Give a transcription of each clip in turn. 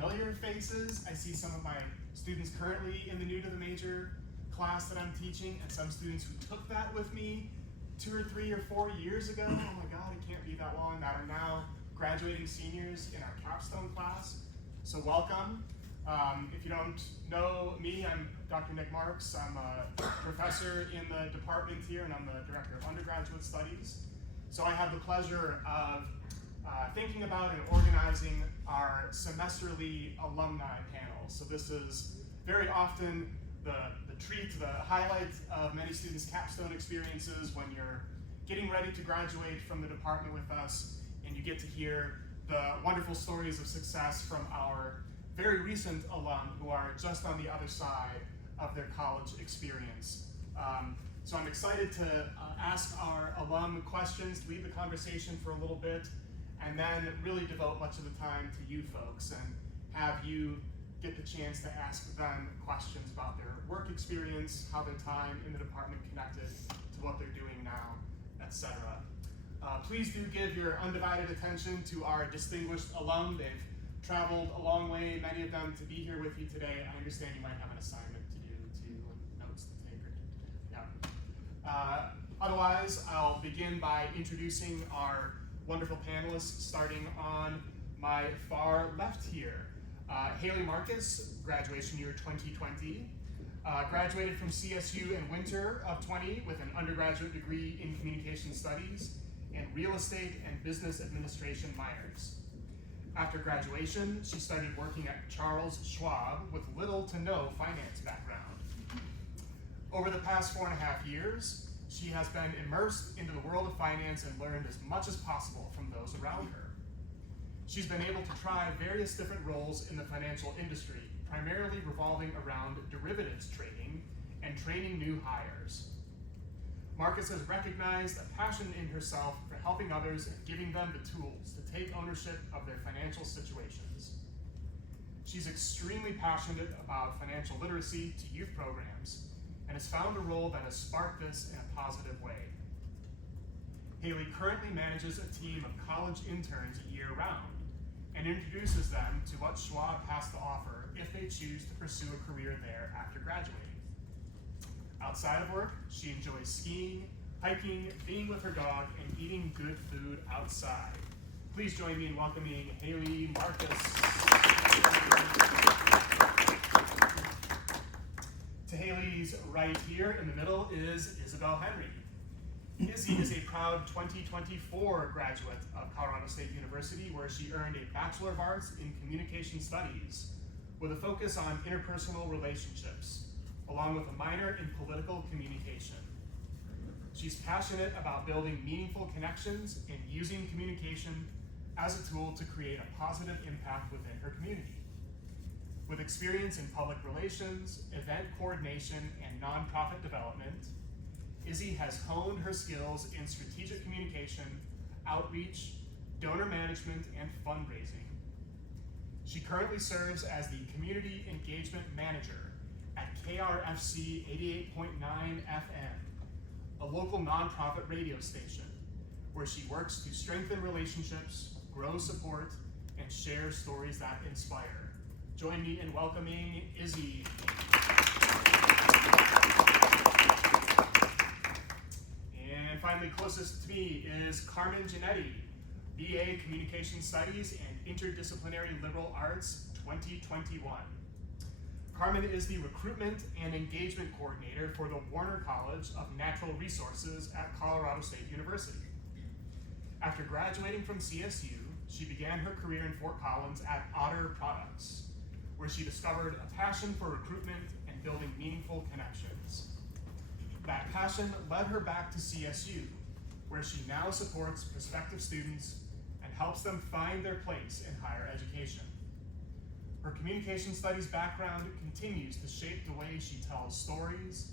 familiar faces. I see some of my students currently in the new to the major class that I'm teaching, and some students who took that with me 2 or 3 or 4 years ago. Oh my God, it can't be that long, that are now graduating seniors in our capstone class. So welcome. If you don't know me, I'm Dr. Nick Marks. I'm a professor in the department here, and I'm the director of undergraduate studies. So I have the pleasure of thinking about and organizing our semesterly alumni panel. So this is very often the treat, the highlight of many students' capstone experiences when you're getting ready to graduate from the department with us, and you get to hear the wonderful stories of success from our very recent alum who are just on the other side of their college experience. So I'm excited to ask our alum questions, lead the conversation for a little bit, and then really devote much of the time to you folks and have you get the chance to ask them questions about their work experience, how their time in the department connected to what they're doing now, etc. Please do give your undivided attention to our distinguished alum. They've traveled a long way, many of them, to be here with you today. I understand you might have an assignment to do, notes to take. Otherwise, I'll begin by introducing our wonderful panelists, starting on my far left here. Haley Marcus, graduation year 2020, graduated from CSU in winter of 20 with an undergraduate degree in Communication Studies and Real Estate and Business Administration minors. After graduation, she started working at Charles Schwab with little to no finance background. Over the past 4.5 years, she has been immersed into the world of finance and learned as much as possible from those around her. She's been able to try various different roles in the financial industry, primarily revolving around derivatives trading and training new hires. Marcus has recognized a passion in herself for helping others and giving them the tools to take ownership of their financial situations. She's extremely passionate about financial literacy to youth programs and has found a role that has sparked this in a positive way. Haley currently manages a team of college interns year-round and introduces them to what Schwab has to offer if they choose to pursue a career there after graduating. Outside of work, she enjoys skiing, hiking, being with her dog, and eating good food outside. Please join me in welcoming Haley Marcus. To Haley's right here in the middle is Isabel Henry. Izzy is a proud 2024 graduate of Colorado State University, where she earned a Bachelor of Arts in Communication Studies with a focus on interpersonal relationships, along with a minor in political communication. She's passionate about building meaningful connections and using communication as a tool to create a positive impact within her community. With experience in public relations, event coordination, and nonprofit development, Izzy has honed her skills in strategic communication, outreach, donor management, and fundraising. She currently serves as the Community Engagement Manager at KRFC 88.9 FM, a local nonprofit radio station, where she works to strengthen relationships, grow support, and share stories that inspire. Join me in welcoming Izzy. And finally, closest to me is Carmen Giannetti, BA Communication Studies and Interdisciplinary Liberal Arts 2021. Carmen is the Recruitment and Engagement Coordinator for the Warner College of Natural Resources at Colorado State University. After graduating from CSU, she began her career in Fort Collins at Otter Products, where she discovered a passion for recruitment and building meaningful connections. That passion led her back to CSU, where she now supports prospective students and helps them find their place in higher education. Her communication studies background continues to shape the way she tells stories,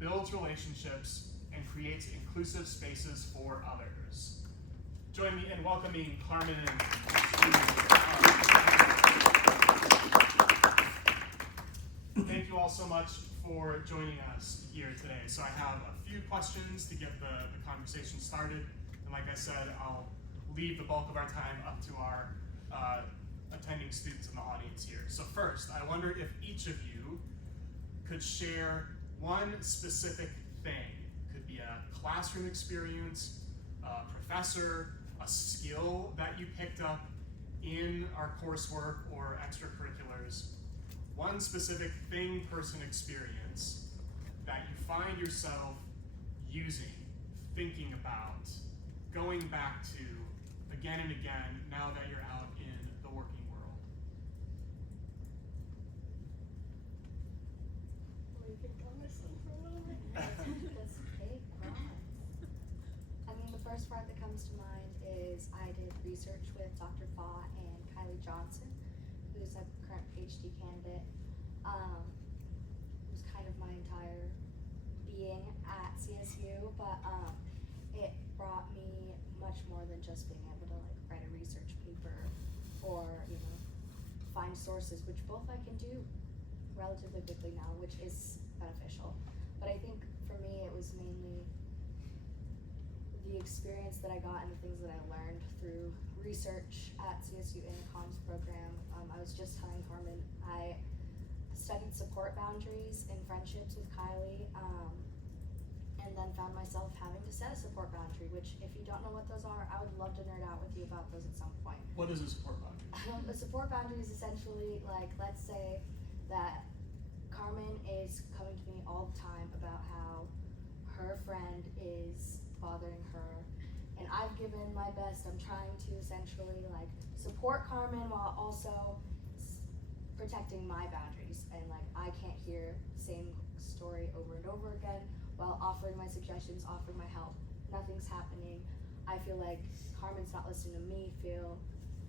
builds relationships, and creates inclusive spaces for others. Join me in welcoming Carmen. Thank you all so much for joining us here today. So I have a few questions to get the conversation started. And like I said, I'll leave the bulk of our time up to our attending students in the audience here. So first, I wonder if each of you could share one specific thing. Could be a classroom experience, a professor, a skill that you picked up in our coursework or extracurriculars. One specific thing, person, experience that you find yourself using, thinking about, going back to again and again now that you're out in the working world. We can go listen for a moment. That's big promise. I mean, the first part that comes to mind is I did research with Dr. Fa and Kylie Johnson, who's a current PhD candidate. It was kind of my entire being at CSU, but it brought me much more than just being able to like write a research paper or find sources, which both I can do relatively quickly now, which is beneficial. But I think for me it was mainly the experience that I got and the things that I learned through research at CSU in the comms program. I was just telling Carmen, I studied support boundaries in friendships with Kylie, and then found myself having to set a support boundary, which if you don't know what those are, I would love to nerd out with you about those at some point. What is a support boundary? A support boundary is essentially like, let's say that Carmen is coming to me all the time about how her friend is bothering her, and I've given my best. I'm trying to essentially like support Carmen while also protecting my boundaries, and like I can't hear the same story over and over again while offering my suggestions, offering my help. Nothing's happening. I feel like Carmen's not listening to me,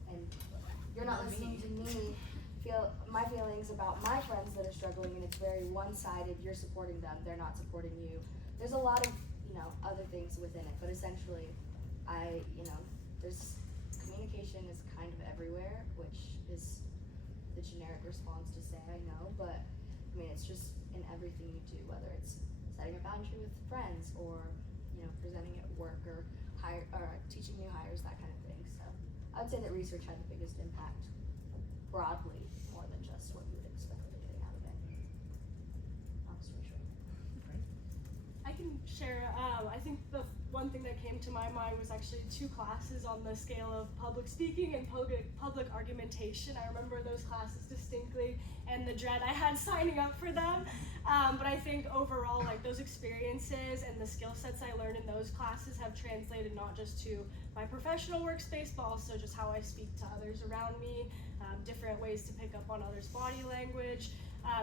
and you're not listening to me, feel my feelings about my friends that are struggling, and it's very one-sided. You're supporting them, they're not supporting you. There's a lot of other things within it, but essentially there's communication is kind of everywhere, which is the generic response to say I know, but I mean it's just in everything you do, whether it's setting a boundary with friends or presenting at work or teaching new hires, that kind of thing. So I would say that research had the biggest impact broadly, more than just what you would expect to be getting out of it. Long story short. I can share, I think the one thing that came to my mind was actually 2 classes on the scale of public speaking and public argumentation. I remember those classes distinctly and the dread I had signing up for them. But I think overall, like those experiences and the skill sets I learned in those classes have translated not just to my professional workspace, but also just how I speak to others around me, different ways to pick up on others' body language.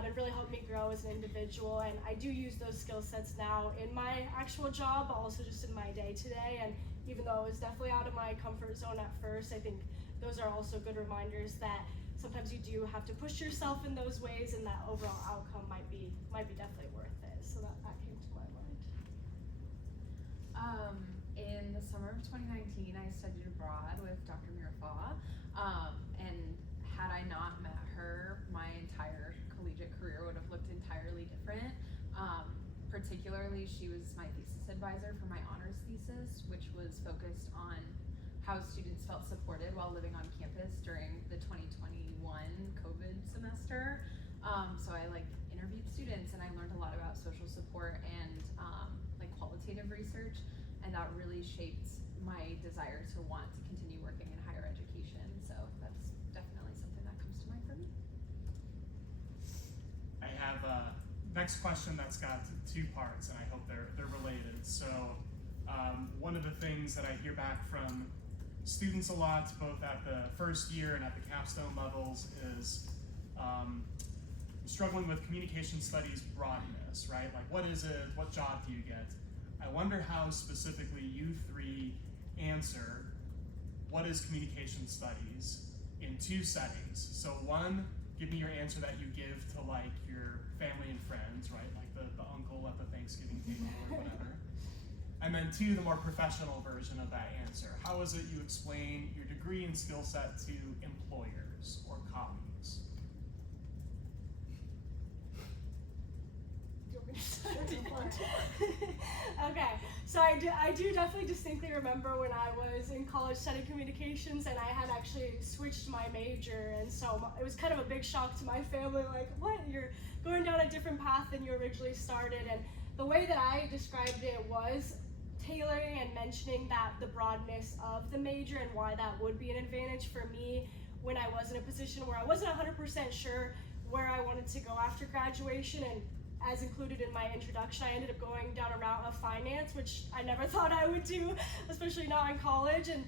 It really helped me grow as an individual, and I do use those skill sets now in my actual job, but also just in my day-to-day. And even though it was definitely out of my comfort zone at first, I think those are also good reminders that sometimes you do have to push yourself in those ways, and that overall outcome might be definitely worth it. So that came to my mind. In the summer of 2019, I studied abroad with Dr. Mirafa, and had I not met her, my entire collegiate career would have looked entirely different. Particularly, she was my thesis advisor for my honors thesis, which was focused on how students felt supported while living on campus during the 2021 COVID semester. So I interviewed students, and I learned a lot about social support and qualitative research, and that really shaped my desire to want to continue working in higher education. So that's definitely something that comes to mind for me. I have a next question that's got 2 parts, and I hope they're related. So one of the things that I hear back from students a lot, both at the first year and at the capstone levels, is struggling with communication studies broadness, right? Like, what is it? What job do you get? I wonder how specifically you 3 answer what is communication studies in 2 settings. So one, give me your answer that you give to your family and friends, right? Like the uncle at the Thanksgiving table or whatever. And then 2, the more professional version of that answer. How is it you explain your degree and skill set to employers or colleagues? Do you want me to start? Okay, So I do definitely distinctly remember when I was in college studying communications, and I had actually switched my major, and so it was kind of a big shock to my family, like, what, you're going down a different path than you originally started. And the way that I described it was tailoring and mentioning that the broadness of the major and why that would be an advantage for me when I was in a position where I wasn't 100% sure where I wanted to go after graduation. And as included in my introduction, I ended up going down a route of finance, which I never thought I would do, especially not in college. And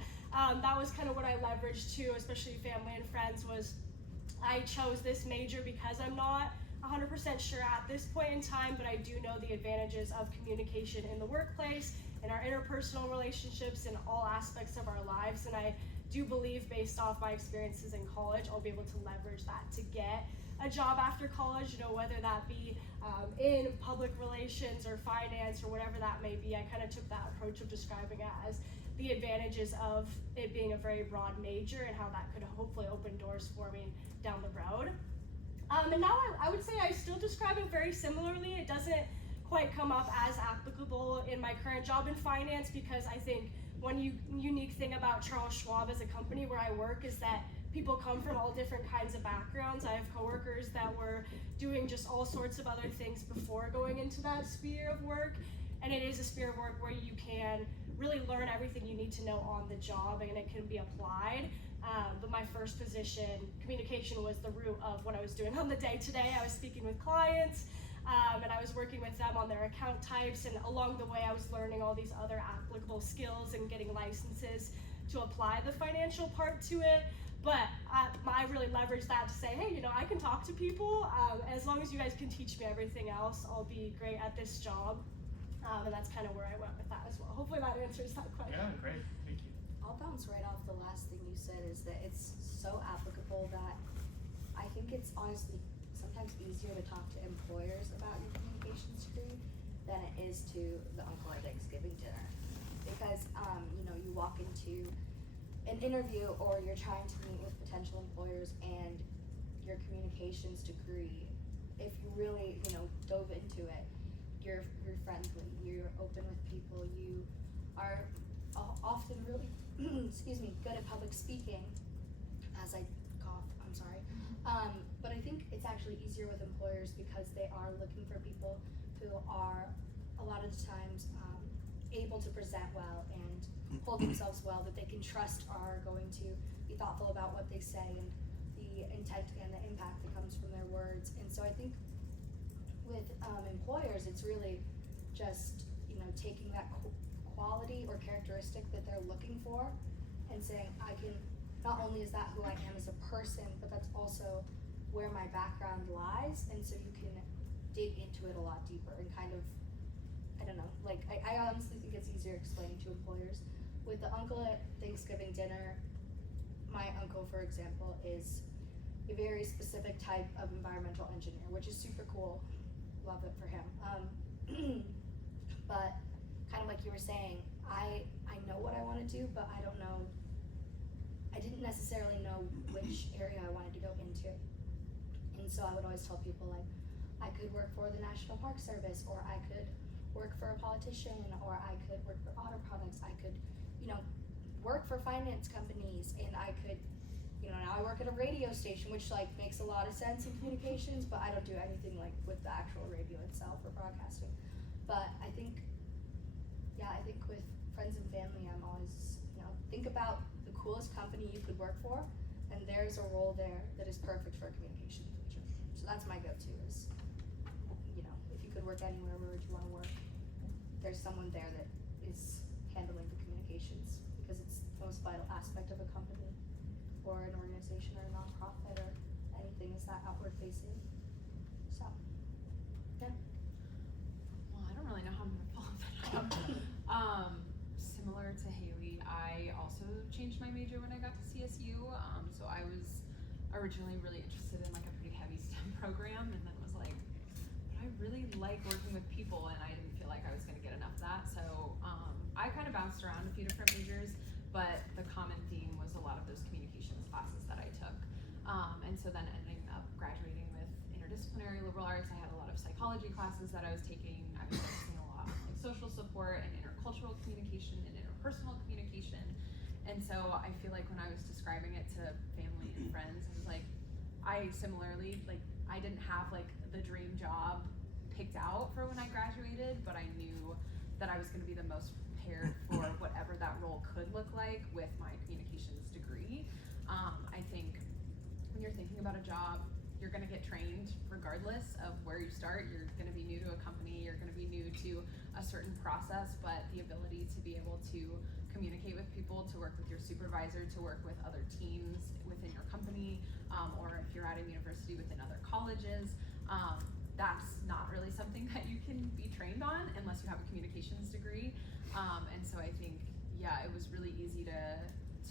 that was kind of what I leveraged too, especially family and friends, was I chose this major because I'm not 100% sure at this point in time, but I do know the advantages of communication in the workplace, in our interpersonal relationships, in all aspects of our lives. And I do believe, based off my experiences in college, I'll be able to leverage that to get a job after college, whether that be in public relations or finance or whatever that may be. I kind of took that approach of describing it as the advantages of it being a very broad major and how that could hopefully open doors for me down the road. And now I would say I still describe it very similarly. It doesn't quite come up as applicable in my current job in finance, because I think one unique thing about Charles Schwab as a company where I work is that people come from all different kinds of backgrounds. I have coworkers that were doing just all sorts of other things before going into that sphere of work, and it is a sphere of work where you can really learn everything you need to know on the job, and it can be applied. But my first position, communication, was the root of what I was doing on the day-to-day. I was speaking with clients, and I was working with them on their account types, and along the way I was learning all these other applicable skills and getting licenses to apply the financial part to it. But I really leveraged that to say, hey, I can talk to people. As long as you guys can teach me everything else, I'll be great at this job. And that's kind of where I went with that as well. Hopefully that answers that question. Yeah, great. Thank you. I'll bounce right off the last thing you said, is that it's so applicable that I think it's honestly sometimes easier to talk to employers about your communications degree than it is to the uncle at Thanksgiving dinner. Because, you walk into an interview or you're trying to meet with potential employers, and your communications degree, if you really, dove into it, you're friendly, you're open with people, you are often really, good at public speaking. As I cough, I'm sorry. But I think it's actually easier with employers because they are looking for people who are a lot of the times able to present well and hold themselves well, that they can trust are going to be thoughtful about what they say and the intent and the impact that comes from their words. And so I think with employers, it's really just taking that quality or characteristic that they're looking for and saying, I can, not only is that who I am as a person, but that's also where my background lies. And so you can dig into it a lot deeper and kind of, I don't know, I honestly think it's easier explaining to employers. With the uncle at Thanksgiving dinner, my uncle, for example, is a very specific type of environmental engineer, which is super cool. Love it for him. But kind of like you were saying, I know what I want to do, but I didn't necessarily know which area I wanted to go into. And so I would always tell people, I could work for the National Park Service, or I could work for a politician, or I could work for auto products, I could, work for finance companies, and I could, now I work at a radio station, which makes a lot of sense in communications, but I don't do anything with the actual radio itself or broadcasting. But I think with friends and family, I'm always, think about the coolest company you could work for, and there's a role there that is perfect for a communications major. So that's my go-to is, if you could work anywhere, where would you want to work? There's someone there that is handling the communications, because it's the most vital aspect of a company or an organization or a nonprofit or anything, is that outward facing. So, yeah. Well, I don't really know how I'm gonna follow that up. Similar to Haley, I also changed my major when I got to CSU. So I was originally really interested in a pretty heavy STEM program, and then was like, but I really like working with people, and I didn't feel like I was gonna get enough of that. So I kind of bounced around a few different majors, but the common theme was a lot of those communications classes that I took. And so then ending up graduating with interdisciplinary liberal arts. I had a lot of psychology classes that I was taking. I was focusing a lot on social support and intercultural communication and interpersonal communication. And so I feel like when I was describing it to family and friends, I was like, I similarly, like, I didn't have like the dream job picked out for when I graduated, but I knew that I was going to be the most prepared for whatever that role could look like with my communications degree. I think when you're thinking about a job, you're going to get trained regardless of where you start. You're going to be new to a company, you're going to be new to a certain process, but the ability to be able to communicate with people, to work with your supervisor, to work with other teams within your company, or if you're at a university within other colleges, that's not really something that you can be trained on unless you have a communications degree. And so I think, yeah, it was really easy to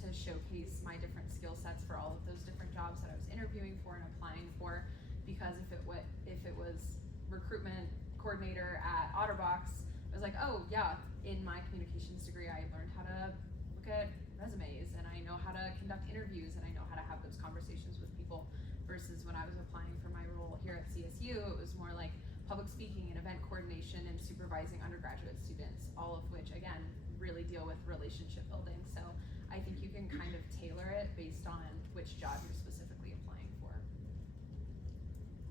showcase my different skill sets for all of those different jobs that I was interviewing for and applying for, because if it was recruitment coordinator at Otterbox, I was like, oh yeah, in my communications degree I learned how to look at resumes and I know how to conduct interviews and I know how to have those conversations with people, versus when I was applying for my role here at CSU, it was more like public speaking and event coordination and supervising undergraduate students, all of which again really deal with relationship building. So I think you can kind of tailor it based on which job you're specifically applying for.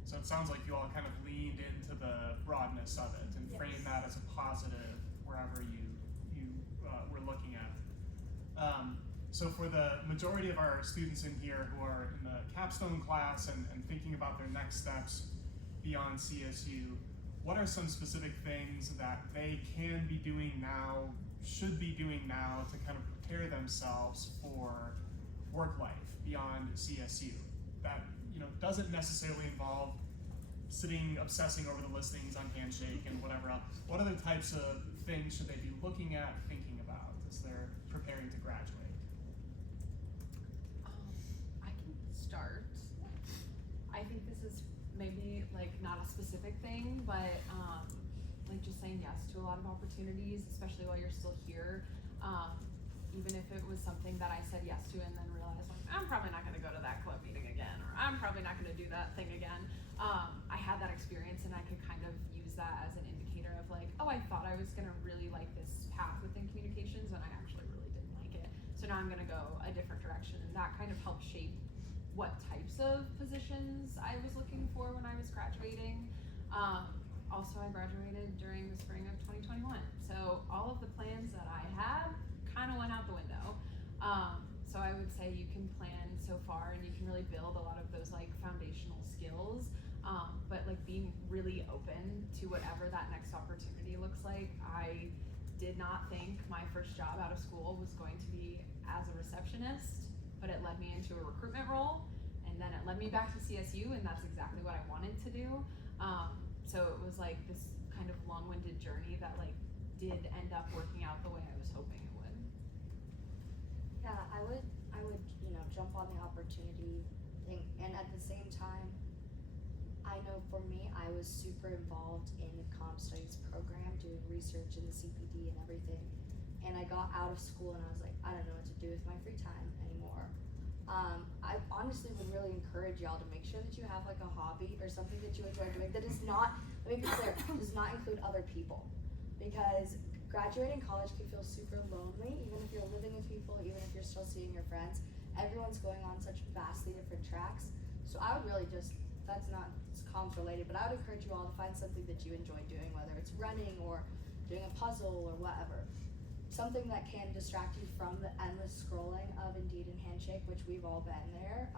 So it sounds like you all kind of leaned into the broadness of it and Yes. framed that as a positive wherever you were looking at. So for the majority of our students in here who are in the capstone class and thinking about their next steps beyond CSU, what are some specific things that they can be doing now, should be doing now to kind of prepare themselves for work life beyond CSU? That, you know, doesn't necessarily involve sitting obsessing over the listings on Handshake and whatever else. What other types of things should they be looking at, thinking about as they're preparing to graduate? I can start. I think this is maybe like not a specific thing, but like just saying yes to a lot of opportunities, especially while you're still here. Even if it was something that I said yes to and then realized like, I'm probably not gonna go to that club meeting again, or I'm probably not gonna do that thing again. I had that experience and I could kind of use that as an indicator of like, oh, I thought I was gonna really like this path within communications and I actually really didn't like it. So now I'm gonna go a different direction, and that kind of helped shape what types of positions I was looking for when I was graduating. Also, I graduated during the spring of 2021. So all of the plans that I had kind of went out the window. So I would say you can plan so far and you can really build a lot of those like foundational skills, but like being really open to whatever that next opportunity looks like. I did not think my first job out of school was going to be as a receptionist, but it led me into a recruitment role, and then it led me back to CSU, and that's exactly what I wanted to do. So it was like this kind of long-winded journey that like did end up working out the way I was hoping it would. Yeah, I would, you know, jump on the opportunity thing, and at the same time, I know for me, I was super involved in the comm studies program, doing research in the CPD and everything, and I got out of school and I was like, I don't know what to do with my free time anymore. I honestly would really encourage y'all to make sure that you have like a hobby or something that you enjoy doing that is not, let me be clear, does not include other people, because graduating college can feel super lonely, even if you're living with people, even if you're still seeing your friends. Everyone's going on such vastly different tracks. So I would really just, that's not comms related, but I would encourage you all to find something that you enjoy doing, whether it's running or doing a puzzle or whatever. Something that can distract you from the endless scrolling of Indeed and Handshake, which we've all been there.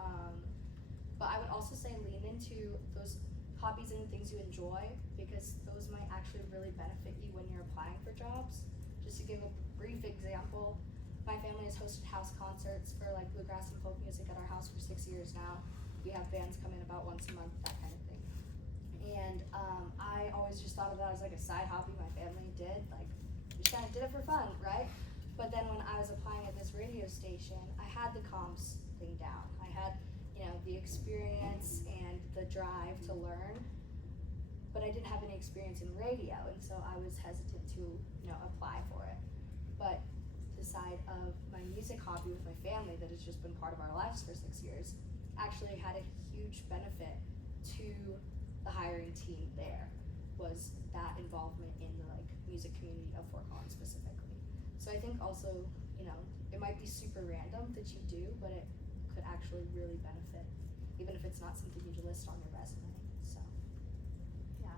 But I would also say lean into those hobbies and things you enjoy, because those might actually really benefit you when you're applying for jobs. Just to give a brief example, my family has hosted house concerts for like bluegrass and folk music at our house for 6 years now. We have bands come in about once a month, that kind of thing. And I always just thought of that as like a side hobby my family did, like we just kind of did it for fun, right? But then when I was applying at this radio station, I had the comms thing down. I had, you know, the experience and the drive to learn, but I didn't have any experience in radio, and so I was hesitant to, you know, apply for it. But the side of my music hobby with my family that has just been part of our lives for 6 years actually had a huge benefit to the hiring team there. was that involvement in the like music community of Fort Collins specifically. So I think also, you know, it might be super random that you do, but it could actually really benefit, even if it's not something you list on your resume. So Yeah,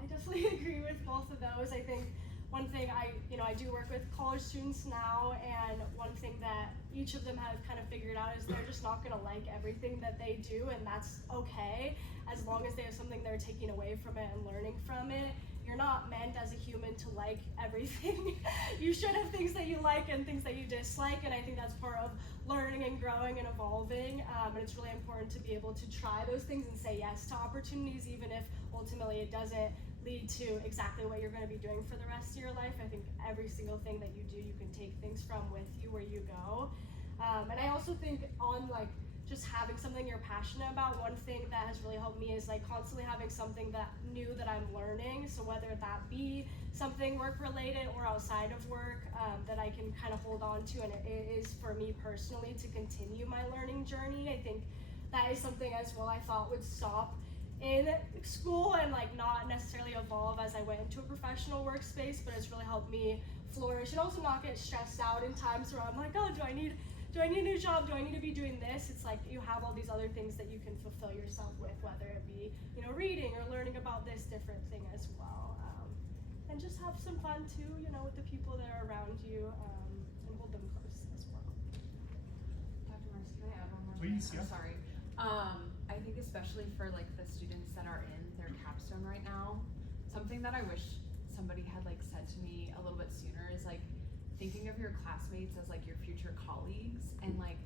I definitely agree with both of those. I think one thing I do work with college students now, and one thing that each of them have kind of figured out is they're just not gonna like everything that they do, and that's okay, as long as they have something they're taking away from it and learning from it. You're not meant as a human to like everything. You should have things that you like and things that you dislike, and I think that's part of learning and growing and evolving. And it's really important to be able to try those things and say yes to opportunities, even if ultimately it doesn't lead to exactly what you're going to be doing for the rest of your life. I think every single thing that you do, you can take things from with you where you go. And I also think on like just having something you're passionate about, one thing that has really helped me is like constantly having something that new that I'm learning. So whether that be something work related or outside of work, that I can kind of hold on to, and it is for me personally to continue my learning journey. I think that is something as well I thought would stop in school and like not necessarily evolve as I went into a professional workspace, but it's really helped me flourish and also not get stressed out in times where I'm like, oh, do I need a new job? Do I need to be doing this? It's like you have all these other things that you can fulfill yourself with, whether it be, you know, reading or learning about this different thing as well. And just have some fun too, you know, with the people that are around you, and hold them close as well. Dr. Marcy, can I add one more Please, thing? yeah. I'm sorry. I think especially for like the students that are in their capstone right now, something that I wish somebody had like said to me a little bit sooner is like thinking of your classmates as like your future colleagues and like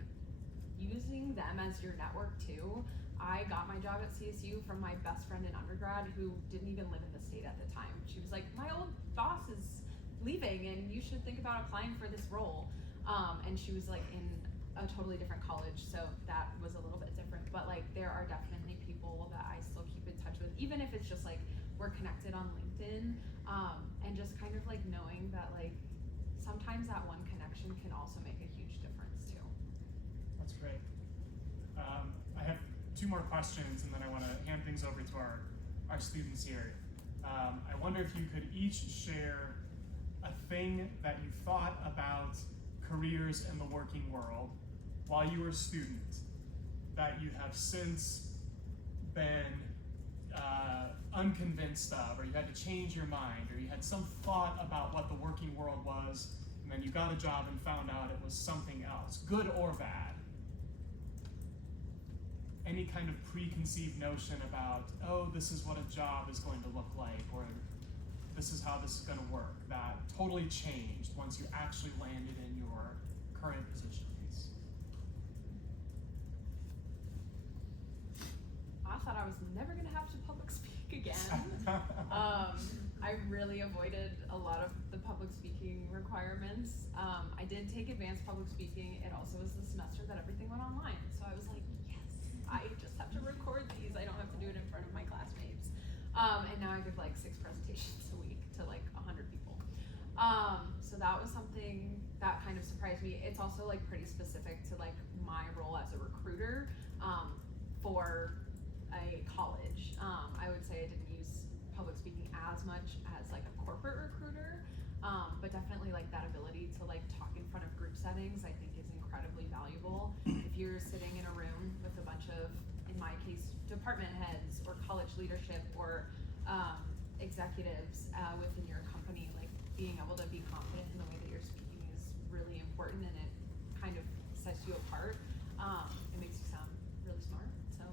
using them as your network too. I got my job at CSU from my best friend in undergrad who didn't even live in the state at the time. She was like, my old boss is leaving and you should think about applying for this role. And she was like in a totally different college, so that was a little bit different. But like there are definitely people that I still keep in touch with, even if it's just like we're connected on LinkedIn, and just kind of like knowing that like sometimes that one connection can also make a huge difference too. That's great. I have two more questions, and then I want to hand things over to our students here. I wonder if you could each share a thing that you thought about careers in the working world while you were a student that you have since been unconvinced of, or you had to change your mind, or you had some thought about what the working world was, and then you got a job and found out it was something else, good or bad. Any kind of preconceived notion about, oh, this is what a job is going to look like, or this is how this is going to work, that totally changed once you actually landed in your current positions. I thought I was never gonna have to public speak again. I really avoided a lot of the public speaking requirements. I did take advanced public speaking. It also was the semester that everything went online. So I was like, yes, I just have to record these. I don't have to do it in front of my classmates. And now I give like 6 presentations a week to like 100 people. So that was something that kind of surprised me. It's also like pretty specific to like my role as a recruiter for a college. I would say I didn't use public speaking as much as like a corporate recruiter, but definitely like that ability to like talk in front of group settings I think is incredibly valuable. If you're sitting in a room with a bunch of, in my case, department heads or college leadership or executives within your company, like being able to be confident in the way that you're speaking is really important, and it kind of sets you apart. It makes you sound really smart. So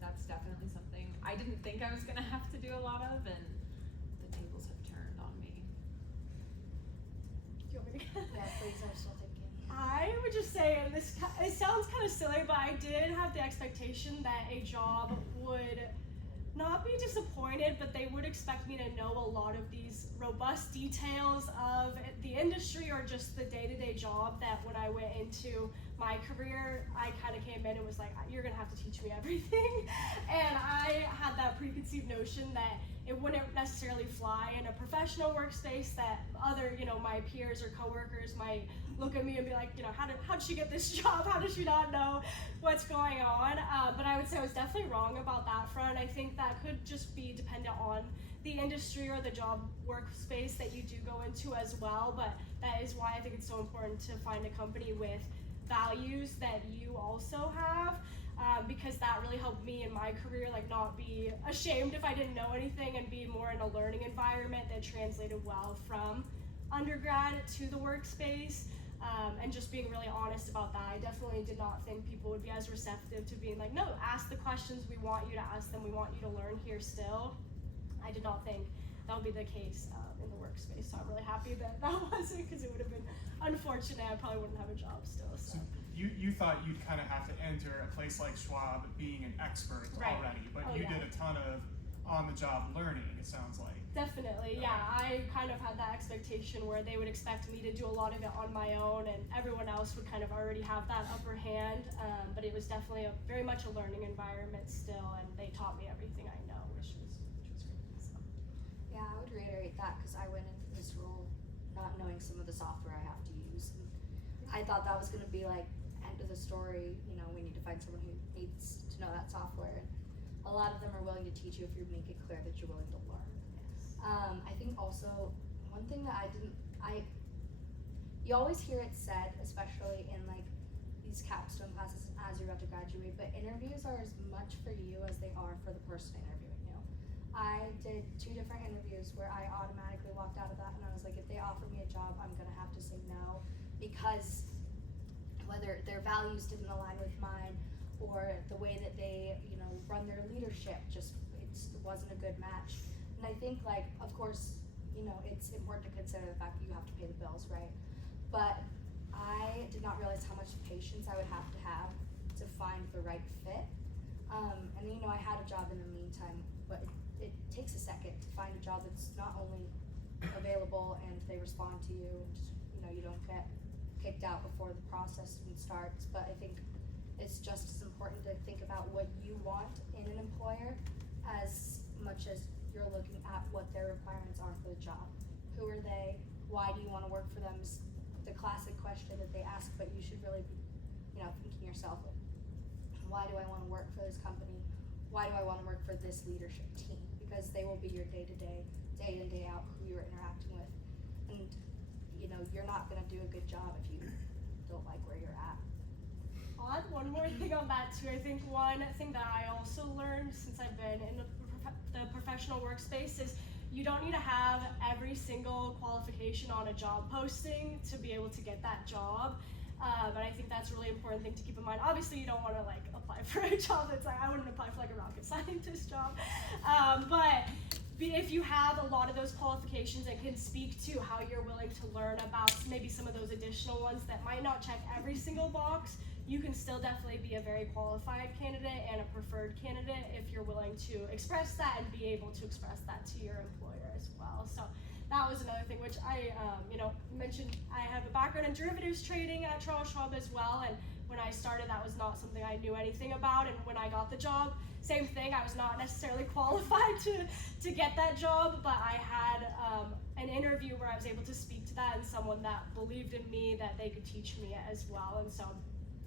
that's definitely something I didn't think I was gonna have to do a lot of, and the tables have turned on me. Do you want me to yeah, please, I'm still thinking. I would just say, and this it sounds kind of silly, but I did have the expectation that a job would not be disappointed, but they would expect me to know a lot of these robust details of the industry or just the day-to-day job that when I went into my career, I kind of came in and was like, you're gonna have to teach me everything. And I had that preconceived notion that it wouldn't necessarily fly in a professional workspace, that other, my peers or coworkers might look at me and be like, how did she get this job? How does she not know what's going on? But I would say I was definitely wrong about that front. I think that could just be dependent on the industry or the job workspace that you do go into as well. But that is why I think it's so important to find a company with values that you also have. Because that really helped me in my career, like not be ashamed if I didn't know anything and be more in a learning environment that translated well from undergrad to the workspace, and just being really honest about that. I definitely did not think people would be as receptive to being like, no, ask the questions, we want you to ask them, we want you to learn here still. I did not think that would be the case in the workspace, so I'm really happy that wasn't, because it would have been unfortunate. I probably wouldn't have a job still. So. You thought you'd kind of have to enter a place like Schwab being an expert already, but you did a ton of on-the-job learning, it sounds like. Definitely, yeah. I kind of had that expectation where they would expect me to do a lot of it on my own, and everyone else would kind of already have that upper hand, but it was definitely very much a learning environment still, and they taught me everything I know, which was great. So. Yeah, I would reiterate that, because I went into this role not knowing some of the software I have to use. And I thought that was going to be like end of the story, we need to find someone who needs to know that software, and a lot of them are willing to teach you if you make it clear that you're willing to learn. I think also one thing that you always hear it said, especially in like these capstone classes as you're about to graduate, but interviews are as much for you as they are for the person interviewing you. I did 2 different interviews where I automatically walked out of that and I was like, if they offer me a job, I'm gonna have to say no, because whether their values didn't align with mine, or the way that they, run their leadership, it wasn't a good match. And I think, like, of course, it's important to consider the fact that you have to pay the bills, right? But I did not realize how much patience I would have to find the right fit. And I had a job in the meantime, but it takes a second to find a job that's not only available and they respond to you, and, you don't get kicked out before the process even starts. But I think it's just as important to think about what you want in an employer as much as you're looking at what their requirements are for the job. Who are they? Why do you want to work for them? Is the classic question that they ask, but you should really be, thinking yourself, why do I want to work for this company? Why do I want to work for this leadership team? Because they will be your day-to-day, day in, day out, who you're interacting with. And you're not going to do a good job if you don't like where you're at. I'll add one more thing on that too. I think one thing that I also learned since I've been in the professional workspace is you don't need to have every single qualification on a job posting to be able to get that job. But I think that's a really important thing to keep in mind. Obviously, you don't want to apply for a job that's I wouldn't apply for a rocket scientist job. But if you have a lot of those qualifications and can speak to how you're willing to learn about maybe some of those additional ones that might not check every single box, you can still definitely be a very qualified candidate and a preferred candidate if you're willing to express that and be able to express that to your employer as well. So that was another thing which I mentioned. I have a background in derivatives trading at Charles Schwab as well, and when I started that was not something I knew anything about, and when I got the job, same thing, I was not necessarily qualified to get that job, but I had an interview where I was able to speak to that and someone that believed in me that they could teach me it as well. And so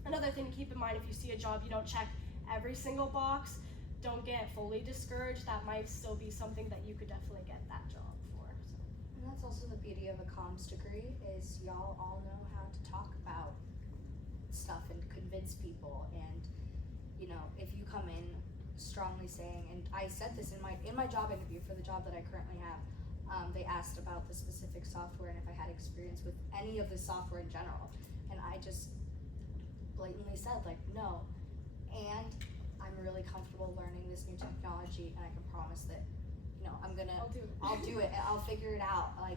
another thing to keep in mind, if you see a job you don't check every single box, don't get fully discouraged. That might still be something that you could definitely get that job for. So. And that's also the beauty of a comms degree, is y'all all know how to talk about stuff and convince people. And if you come in strongly saying, and I said this in my job interview for the job that I currently have, they asked about the specific software and if I had experience with any of the software in general, and I just blatantly said no, and I'm really comfortable learning this new technology, and I can promise that I'll do it. I'll figure it out. I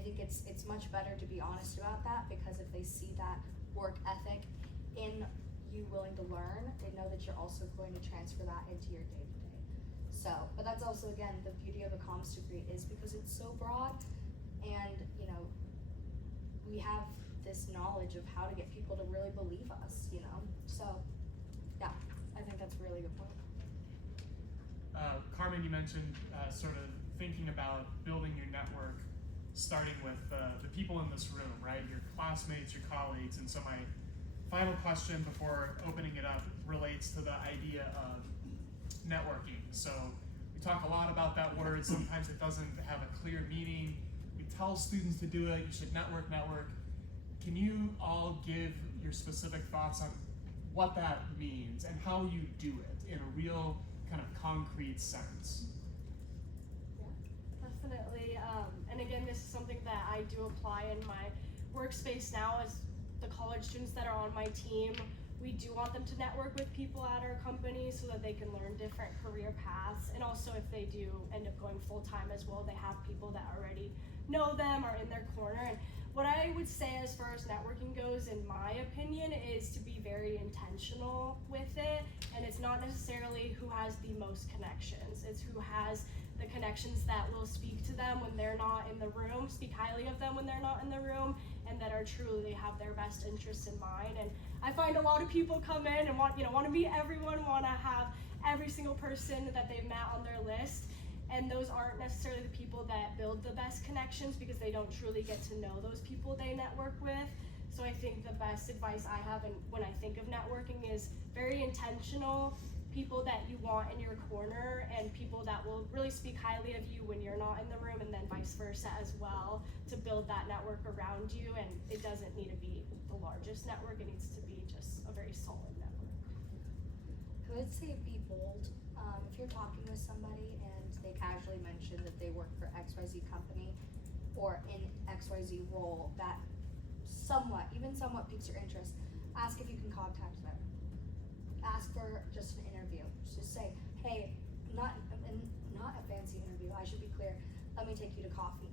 think it's much better to be honest about that, because if they see that work ethic in you willing to learn, they know that you're also going to transfer that into your day-to-day. So, but that's also, again, the beauty of a comms degree, is because it's so broad, and we have this knowledge of how to get people to really believe us, you know? So, yeah, I think that's a really good point. Carmen, you mentioned sort of thinking about building your network, starting with the people in this room, right? Your classmates, your colleagues. And so my final question before opening it up relates to the idea of networking. So we talk a lot about that word. Sometimes it doesn't have a clear meaning. We tell students to do it. You should network. Can you all give your specific thoughts on what that means and how you do it in a real kind of concrete sense? Yeah, definitely. And again, this is something that I do apply in my workspace now as the college students that are on my team. We do want them to network with people at our company so that they can learn different career paths. And also if they do end up going full-time as well, they have people that already know them, are in their corner. And what I would say as far as networking goes, in my opinion, is to be very intentional with it. And it's not necessarily who has the most connections. It's who has the connections that will speak to them when they're not in the room, speak highly of them when they're not in the room, and that are truly have their best interests in mind. And I find a lot of people come in and want to meet everyone, want to have every single person that they've met on their list. And those aren't necessarily the people that build the best connections because they don't truly get to know those people they network with. So I think the best advice I have, and when I think of networking, is very intentional, people that you want in your corner and people that will really speak highly of you when you're not in the room, and then vice versa as well, to build that network around you. And it doesn't need to be the largest network, it needs to be just a very solid network. I would say be bold. If you're talking with somebody and they casually mention that they work for XYZ company or in XYZ role that even somewhat piques your interest, ask if you can contact them. Ask for just an interview. Just say, hey, not a fancy interview, I should be clear, let me take you to coffee.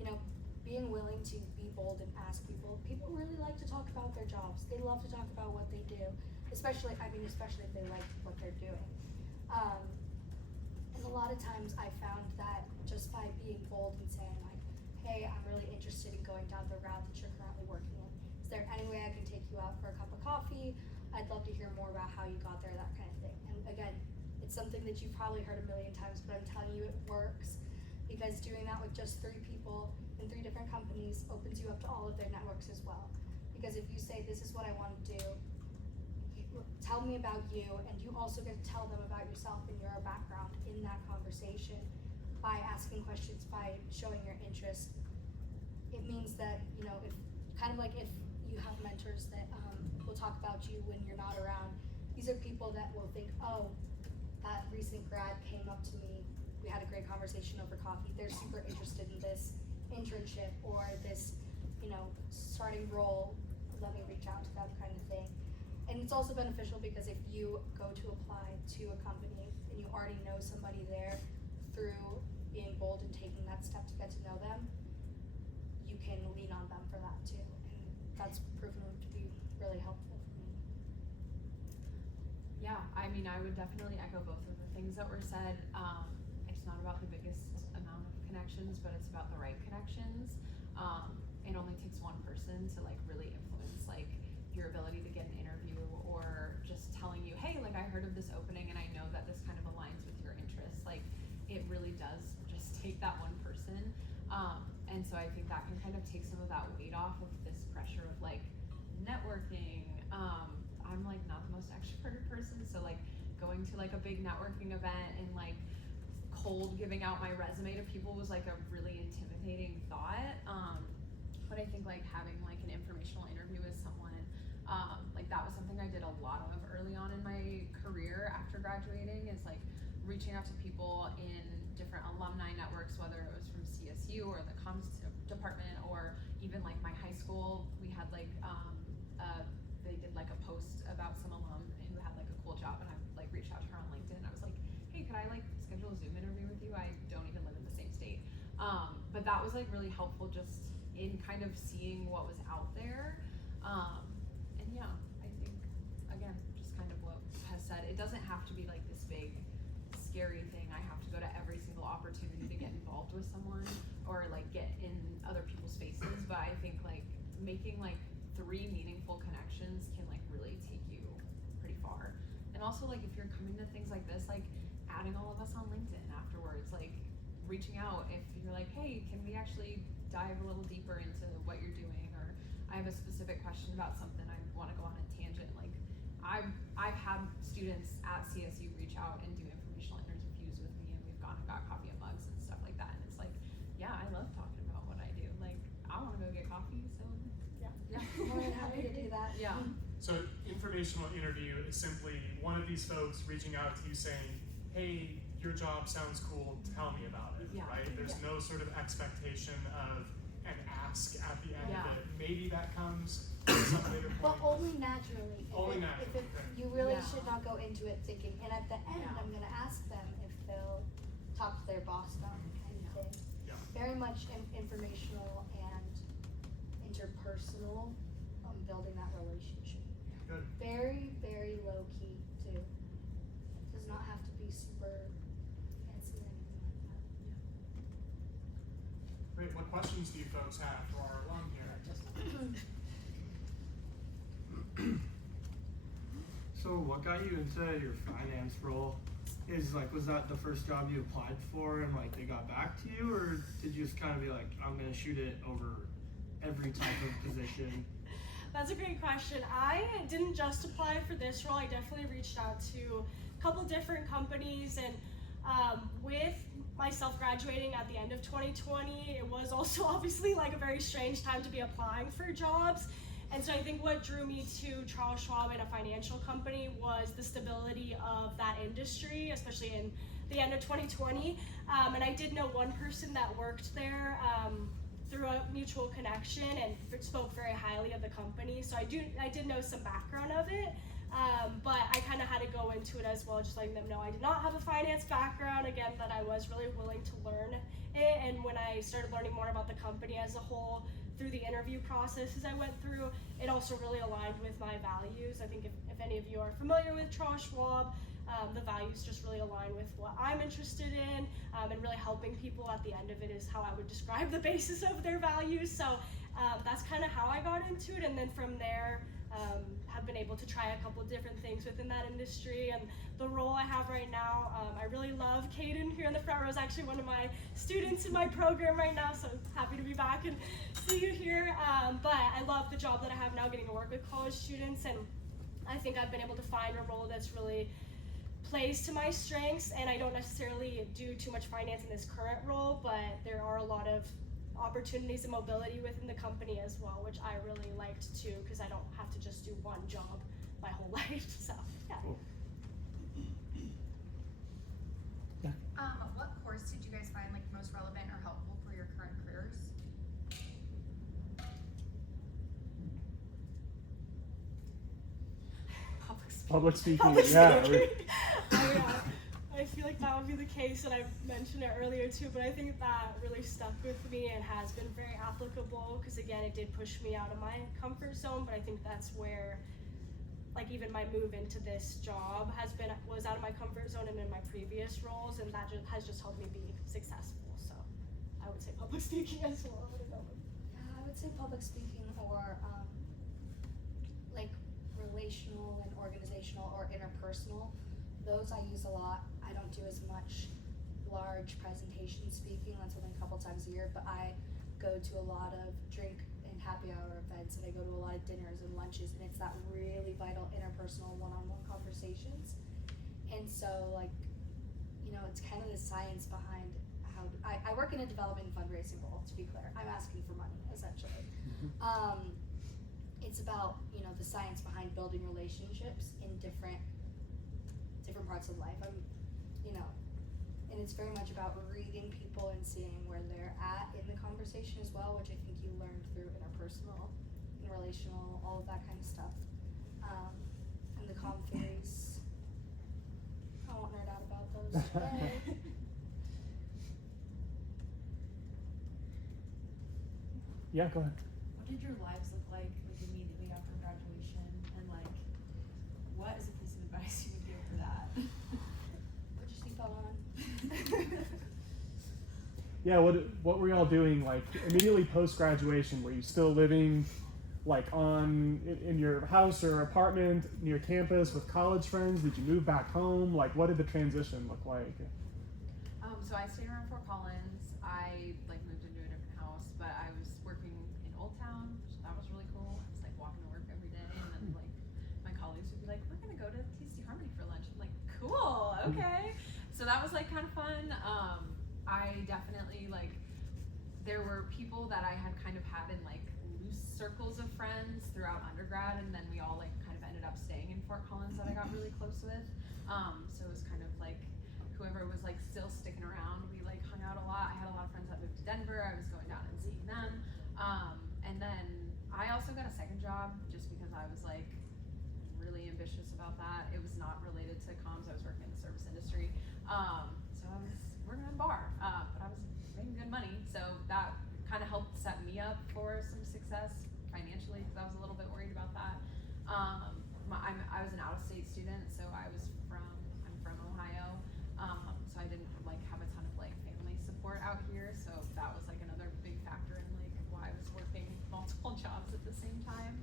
You know, being willing to be bold and ask people. People really like to talk about their jobs. They love to talk about what they do, especially if they like what they're doing. And a lot of times I found that just by being bold and saying like, hey, I'm really interested in going down the route that you're currently working in. Is there any way I can take you out for a cup of coffee? I'd love to hear more about how you got there, that kind of thing. And again, it's something that you've probably heard a million times, but I'm telling you it works, because doing that with just 3 people in 3 different companies opens you up to all of their networks as well. Because if you say, this is what I want to do, tell me about you, and you also get to tell them about yourself and your background in that conversation by asking questions, by showing your interest. It means that, you know, if you have mentors that will talk about you when you're not around, these are people that will think, oh, that recent grad came up to me, we had a great conversation over coffee, they're super interested in this internship or this, you know, starting role, let me reach out to them, kind of thing. And it's also beneficial because if you go to apply to a company and you already know somebody there, through being bold and taking that step to get to know them, you can lean on them for that too. And that's proven to be really helpful for me. Yeah, I mean, I would definitely echo both of the things that were said. It's not about the biggest amount of connections, but it's about the right connections. It only takes one person to like really influence like your ability to get an interview, or just telling you, hey, like I heard of this opening and I know that this kind of aligns with your interests. Like it really does just take that one person. And so I think that can kind of take some of that weight off of this pressure of like networking. I'm like not the most extroverted person, so like going to like a big networking event and like cold giving out my resume to people was like a really intimidating thought. But I think like having like an informational interview with someone, like that was something I did a lot of early on in my career after graduating, is like reaching out to people in different alumni networks, whether it was from CSU or the comms department, or even like my high school. We had like they did like a post about some alum who had like a cool job, and I like reached out to her on LinkedIn. I was like, hey, could I like schedule a Zoom interview with you? I don't even live in the same state. But that was like really helpful just in kind of seeing what was out there. And yeah, I think again, just kind of what has said, it doesn't have to be like this big scary thing. I have to go to every single opportunity to get involved with someone or like get in other people's faces. But I think like making like 3 meaningful connections can like really take you pretty far. And also like if you're coming to things like this, like adding all of us on LinkedIn afterwards, like reaching out if you're like, hey, can we actually dive a little deeper into what you're doing, or I have a specific question about something, I want to go on a tangent. Like I've had students at CSU reach out and do informational interviews with me, and we've gone and got coffee and mugs and stuff like that, and it's like, yeah, I love talking about what I do. Like I want to go get coffee, so yeah. More than happy to do that. Yeah. So informational interview is simply one of these folks reaching out to you saying, hey, your job sounds cool, tell me about it, Yeah. right? There's no sort of expectation of an ask at the end of it. Maybe that comes at some later point. But only naturally. Only naturally. You really Yeah. should not go into it thinking, and at the end I'm going to ask them if they'll talk to their boss about anything. Yeah. Very much informational and interpersonal, building that relationship. Good. Very, very low key too. Does not have to be super fancy or anything like that. Great. What questions do you folks have for our alum here? So what got you into your finance role? Was that the first job you applied for and like they got back to you, or did you just kind of be like, I'm gonna shoot it over every type of position? That's a great question. I didn't just apply for this role. I definitely reached out to a couple different companies, and with myself graduating at the end of 2020, it was also obviously like a very strange time to be applying for jobs. And so I think what drew me to Charles Schwab and a financial company was the stability of that industry, especially in the end of 2020. And I did know one person that worked there through a mutual connection and spoke very highly of the company. So I did know some background of it, but I kind of had to go into it as well, just letting them know I did not have a finance background, again, that I was really willing to learn it. And when I started learning more about the company as a whole, through the interview processes I went through, it also really aligned with my values. I think if any of you are familiar with Charles Schwab, the values just really align with what I'm interested in, and really helping people at the end of it is how I would describe the basis of their values. So that's kind of how I got into it, and then from there have been able to try a couple different things within that industry. And the role I have right now, I really love Caden here in the front row is actually one of my students in my program right now, so happy to be back and see you here. But I love the job that I have now, getting to work with college students, and I think I've been able to find a role that's really plays to my strengths, and I don't necessarily do too much finance in this current role, but there are a lot of opportunities and mobility within the company as well, which I really liked too, because I don't have to just do one job my whole life. So yeah. Cool. What course did you guys find like most relevant or helpful for your current careers? Public speaking, Public yeah. speaking. I feel like that would be the case, and I've mentioned it earlier too, but I think that really stuck with me and has been very applicable, because again, it did push me out of my comfort zone, but I think that's where, like, even my move into this job was out of my comfort zone and in my previous roles, and that has just helped me be successful. So I would say public speaking as well. I don't know. Yeah, I would say public speaking or like relational and organizational or interpersonal. Those I use a lot. I don't do as much large presentation speaking. That's only a couple times a year, but I go to a lot of drink and happy hour events, and I go to a lot of dinners and lunches, and it's that really vital interpersonal one-on-one conversations. And so, like, you know, it's kind of the science behind how I work in a development and fundraising role, to be clear. I'm asking for money, essentially. It's about, you know, the science behind building relationships in different parts of life. You know, and it's very much about reading people and seeing where they're at in the conversation as well, which I think you learned through interpersonal and relational, all of that kind of stuff. And the comm theories, I won't nerd out about those today. Yeah, go ahead. What did your lives look like immediately after graduation, and like, what is a piece of advice you would give for that? Put your seatbelt on. Yeah, what were y'all doing like immediately post graduation? Were you still living like in your house or apartment near campus with college friends? Did you move back home? Like, what did the transition look like? So I stayed around Fort Collins. I like moved into a different house, but I was working in Old Town, so that was really cool. I was like walking to work every day, and then like my colleagues would be like, "We're gonna go to TC Harmony for lunch." I'm like, "Cool, okay." So that was like kind of fun. I definitely like there were people that I had kind of had in like loose circles of friends throughout undergrad, and then we all like kind of ended up staying in Fort Collins that I got really close with. So it was kind of like whoever was like still sticking around, we like hung out a lot. I had a lot of friends that moved to Denver. I was going down and seeing them. And then I also got a second job just because I was like really ambitious about that. It was not related to comms. I was working in the service industry. So I was working in a bar, but I was making good money. So that kind of helped set me up for some success financially because I was a little bit worried about that. I was an out-of-state student, so I'm from Ohio. So I didn't like have a ton of like family support out here, so that was like another big factor in like why I was working multiple jobs at the same time.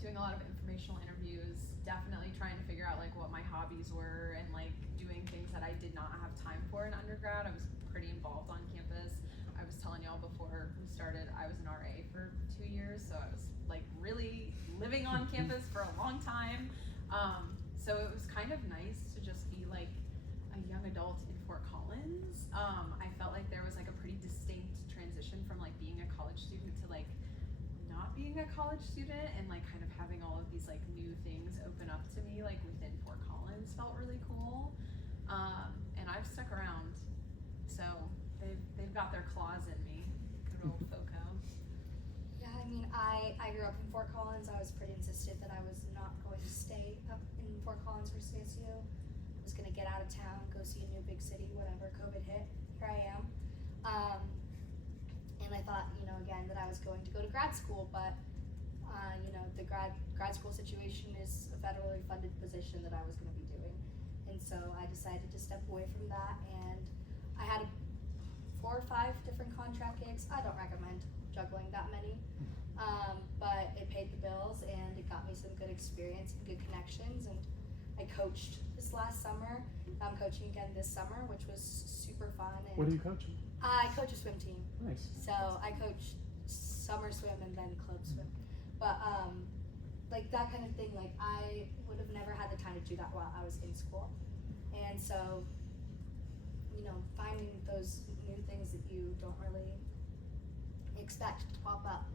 Doing a lot of informational interviews, definitely trying to figure out like what my hobbies were and like doing things that I did not have time for in undergrad. I was pretty involved on campus. I was telling y'all before we started, I was an RA for 2 years, so I was like really living on campus for a long time. So it was kind of nice to just be like a young adult in Fort Collins. I felt like there was like a pretty distinct transition from like being a college student to like not being a college student, and like kind of having all of these like new things open up to me like within Fort Collins felt really cool. And I've stuck around, so they've got their claws in me. Good old FOCO. Yeah, I mean, I grew up in Fort Collins. I was pretty insistent that I was not going to stay up in Fort Collins for CSU. I was going to get out of town, go see a new big city, whatever. COVID hit. Here I am. And I thought, again, that I was going to go to grad school, but, the grad school situation is a federally funded position that I was going to be doing. And so I decided to step away from that, and I had 4 or 5 different contract gigs. I don't recommend juggling that many, but it paid the bills and it got me some good experience and good connections. And I coached this last summer. I'm coaching again this summer, which was super fun. And What are you coaching? I coach a swim team. Nice. So I coach summer swim and then club swim. But like that kind of thing, like I would have never had the time to do that while I was in school. And so, finding those new things that you don't really expect to pop up.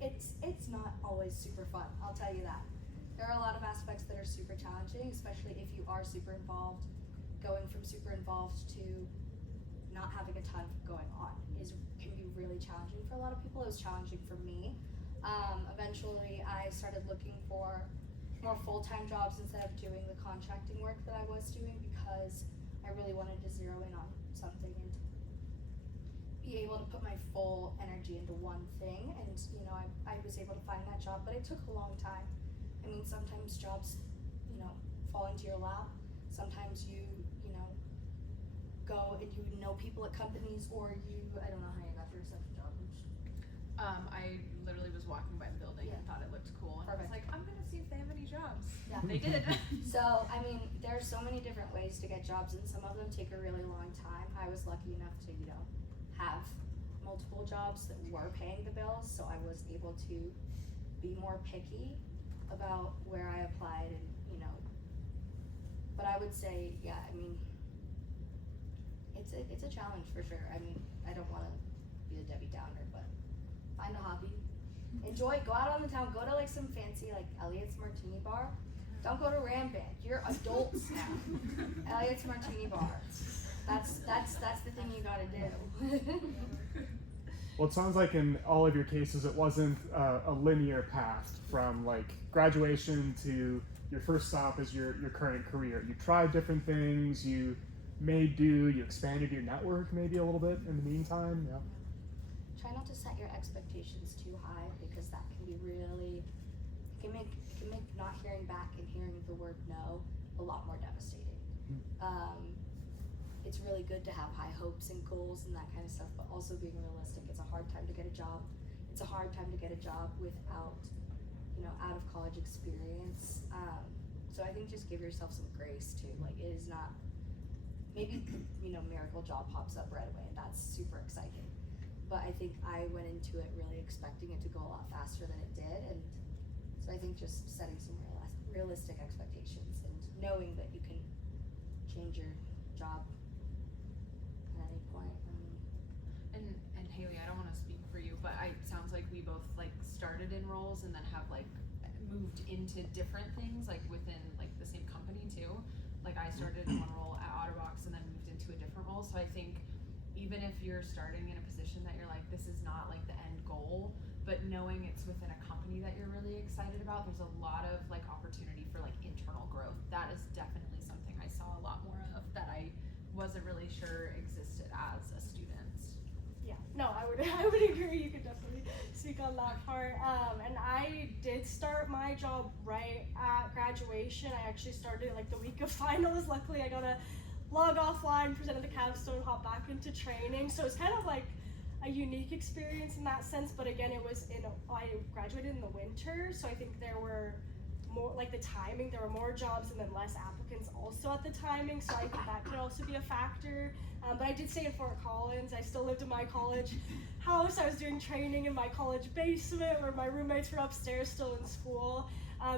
It's not always super fun, I'll tell you that. There are a lot of aspects that are super challenging, especially if you are super involved. Going from super involved to not having a ton going on can be really challenging for a lot of people. It was challenging for me. Eventually I started looking for more full-time jobs instead of doing the contracting work that I was doing, because I really wanted to zero in on something and be able to put my full energy into one thing. And I was able to find that job, but it took a long time. I mean, sometimes jobs fall into your lap. Sometimes you go and you know people at companies, or I don't know how you got your reception job. I literally was walking by the building and thought it looked cool, and Perfect. I was like, I'm gonna see if they have any jobs. Yeah. They did. So, I mean, there's so many different ways to get jobs, and some of them take a really long time. I was lucky enough to, have multiple jobs that were paying the bills, so I was able to be more picky about where I applied, and, but I would say, yeah, I mean, it's a challenge for sure. I mean, I don't want to be a Debbie Downer, but find a hobby. Enjoy, go out on the town, go to like some fancy like Elliot's Martini Bar. Don't go to Ramband. You're adults now. Elliot's Martini Bar. That's the thing you gotta do. Well, it sounds like in all of your cases, it wasn't a linear path from like graduation to your first stop as your current career. You tried different things, you made do, you expanded your network maybe a little bit in the meantime. Yeah. Try not to set your expectations too high, because that can be really, it can make not hearing back and hearing the word no a lot more devastating. it's really good to have high hopes and goals and that kind of stuff, but also being realistic. It's a hard time to get a job. It's a hard time to get a job without, out of college experience. So I think just give yourself some grace too. Like, it is not, maybe, miracle job pops up right away and that's super exciting. But I think I went into it really expecting it to go a lot faster than it did. And so I think just setting some realistic expectations and knowing that you can change your job at any point. And Haley, I don't want to speak for you, but it sounds like we both like started in roles and then have like moved into different things like within like the same company too. Like I started in one role at Otterbox and then moved into a different role. So I think even if you're starting in a position that you're like, this is not like the end goal, but knowing it's within a company that you're really excited about, there's a lot of like opportunity for like internal growth. That is definitely something I saw a lot more of that I wasn't really sure existed as a student. Yeah, no, I would agree. You could definitely speak on that part. And I did start my job right at graduation. I actually started like the week of finals. Luckily, I got to log offline, presented the capstone, hop back into training. So it's kind of like a unique experience in that sense. But again, I graduated in the winter, so I think there were more like the timing. There were more jobs and then less applicants also at the timing. So I think that could also be a factor. But I did stay in Fort Collins. I still lived in my college house. I was doing training in my college basement where my roommates were upstairs still in school.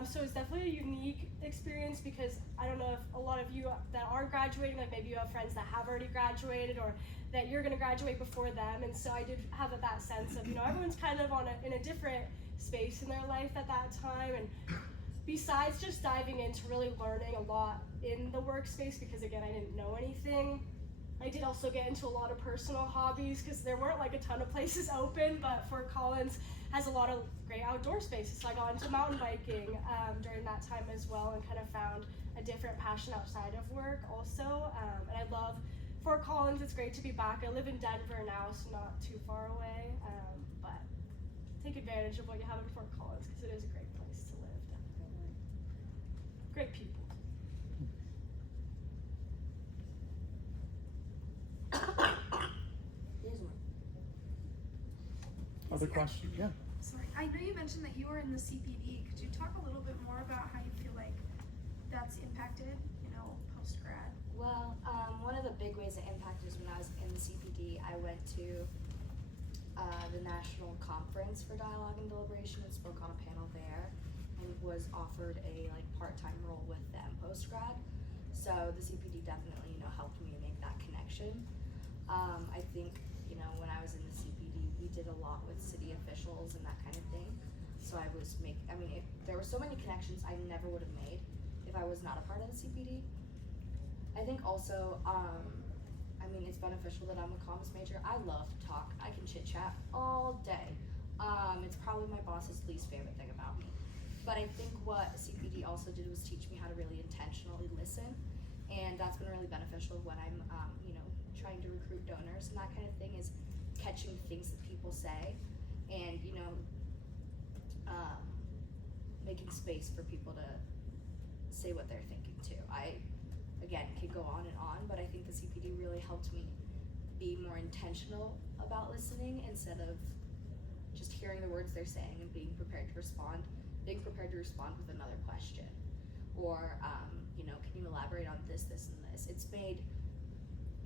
So it's definitely a unique experience because I don't know if a lot of you that are graduating, like maybe you have friends that have already graduated or that you're going to graduate before them. And so I did have that sense of, everyone's kind of in a different space in their life at that time. And besides just diving into really learning a lot in the workspace, because again, I didn't know anything, I did also get into a lot of personal hobbies because there weren't like a ton of places open, but Fort Collins has a lot of great outdoor spaces. So I got into mountain biking during that time as well and kind of found a different passion outside of work also. And I love Fort Collins. It's great to be back. I live in Denver now, so not too far away, but take advantage of what you have in Fort Collins because it is a great place to live, definitely. Great people. Other questions? Yeah. Sorry, I know you mentioned that you were in the CPD. Could you talk a little bit more about how you feel like that's impacted, post-grad? Well, one of the big ways it impacted is when I was in the CPD, I went to the National Conference for Dialogue and Deliberation and spoke on a panel there and was offered a part-time role with them post-grad. So the CPD definitely, helped me make that connection. I think, when I was in the CPD, we did a lot with city officials and that kind of thing. So if there were so many connections I never would have made if I was not a part of the CPD. I think also, it's beneficial that I'm a comms major. I love to talk. I can chit chat all day. It's probably my boss's least favorite thing about me. But I think what CPD also did was teach me how to really intentionally listen. And that's been really beneficial when I'm, trying to recruit donors and that kind of thing, is catching things that people say and, making space for people to say what they're thinking too. I, again, could go on and on, but I think the CPD really helped me be more intentional about listening instead of just hearing the words they're saying and being prepared to respond with another question. Or, can you elaborate on this, and this? It's made,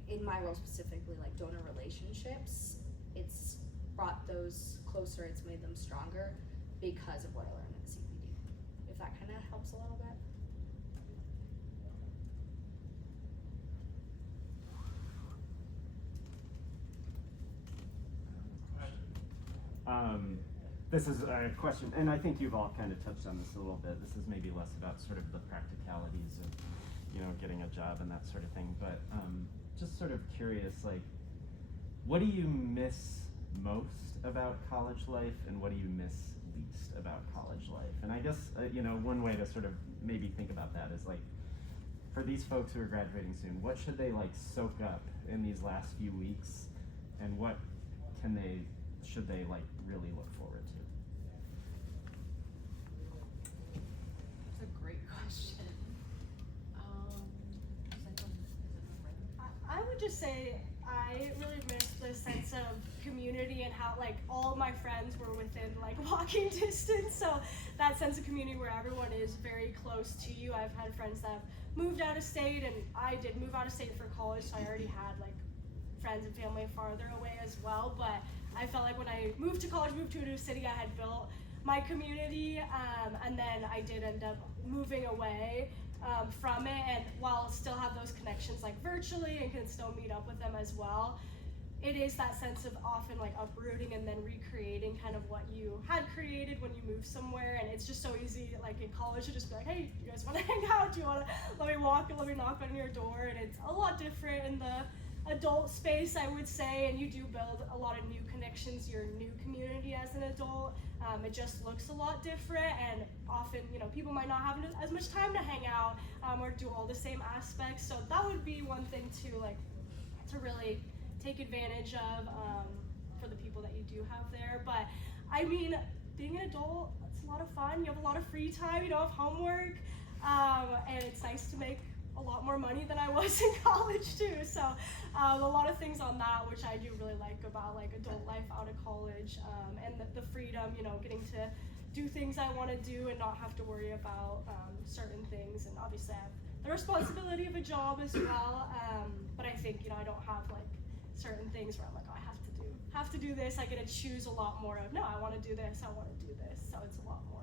in my role specifically, like donor relationships, it's brought those closer, it's made them stronger because of what I learned in the CPD. If that kind of helps a little bit. This is a question, and I think you've all kind of touched on this a little bit. This is maybe less about sort of the practicalities of, getting a job and that sort of thing, but just sort of curious, what do you miss most about college life, and what do you miss least about college life? And I guess, one way to sort of maybe think about that is for these folks who are graduating soon, what should they soak up in these last few weeks, and what should they really look forward to? That's a great question. I would just say I really miss the sense of community and how like all my friends were within like walking distance. So that sense of community where everyone is very close to you. I've had friends that have moved out of state, and I did move out of state for college, so I already had like friends and family farther away as well. But I felt like when I moved to college, moved to a new city, I had built my community, and then I did end up moving away from it, and while still have those connections like virtually and can still meet up with them as well, it is that sense of often like uprooting and then recreating kind of what you had created when you moved somewhere. And it's just so easy like in college to just be like, hey, you guys want to hang out? Do you want to let me walk and let me knock on your door? And it's a lot different in the adult space, I would say, and you do build a lot of new connections, your new community as an adult. It just looks a lot different, and often, you know, people might not have as much time to hang out or do all the same aspects. So that would be one thing to really take advantage of for the people that you do have there. But I mean, being an adult, it's a lot of fun. You have a lot of free time, you don't have homework, and it's nice to make a lot more money than I was in college too. So a lot of things on that, which I do really like about like adult life out of college, and the freedom, you know, getting to do things I want to do and not have to worry about certain things. And obviously I have the responsibility of a job as well, but I think, you know, I don't have like certain things where I'm like, oh, I have to do this. I get to choose a lot more of, no, I want to do this, I want to do this. So it's a lot more